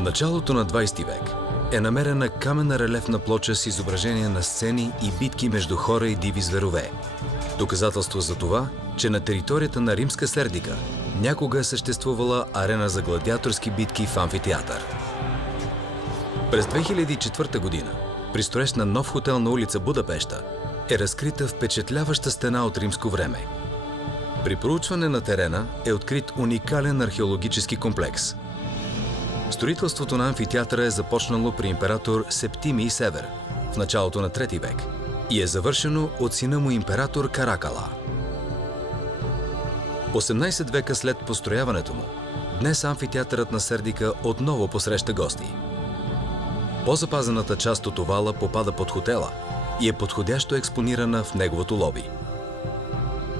В началото на 20 век е намерена каменна релефна плоча с изображение на сцени и битки между хора и диви зверове. Доказателство за това, че на територията на римска Сердика някога е съществувала арена за гладиаторски битки в амфитеатър. През 2004 година, при строеж на нов хотел на улица Будапеща, е разкрита впечатляваща стена от римско време. При проучване на терена е открит уникален археологически комплекс. Строителството на амфитеатъра е започнало при император Септимий Север в началото на 3 век и е завършено от сина му император Каракала. 18 века след построяването му, днес амфитеатърът на Сердика отново посреща гости. По-запазената част от овала попада под хотела и е подходящо експонирана в неговото лоби.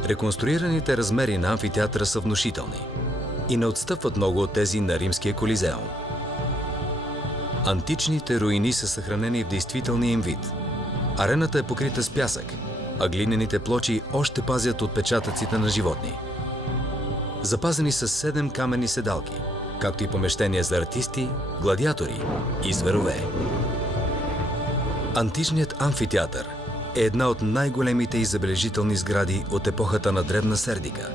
Реконструираните размери на амфитеатъра са внушителни и не отстъпват много от тези на римския Колизеум. Античните руини са съхранени в действителния им вид. Арената е покрита с пясък, а глинените плочи още пазят отпечатъците на животни. Запазени са 7 каменни седалки, както и помещения за артисти, гладиатори и зверове. Античният амфитеатър е една от най-големите и забележителни сгради от епохата на древна Сердика,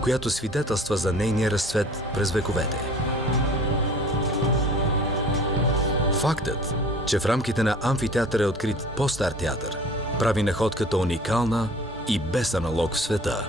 която свидетелства за нейния разцвет през вековете. Фактът, че в рамките на амфитеатъра е открит по-стар театър, прави находката уникална и без аналог в света.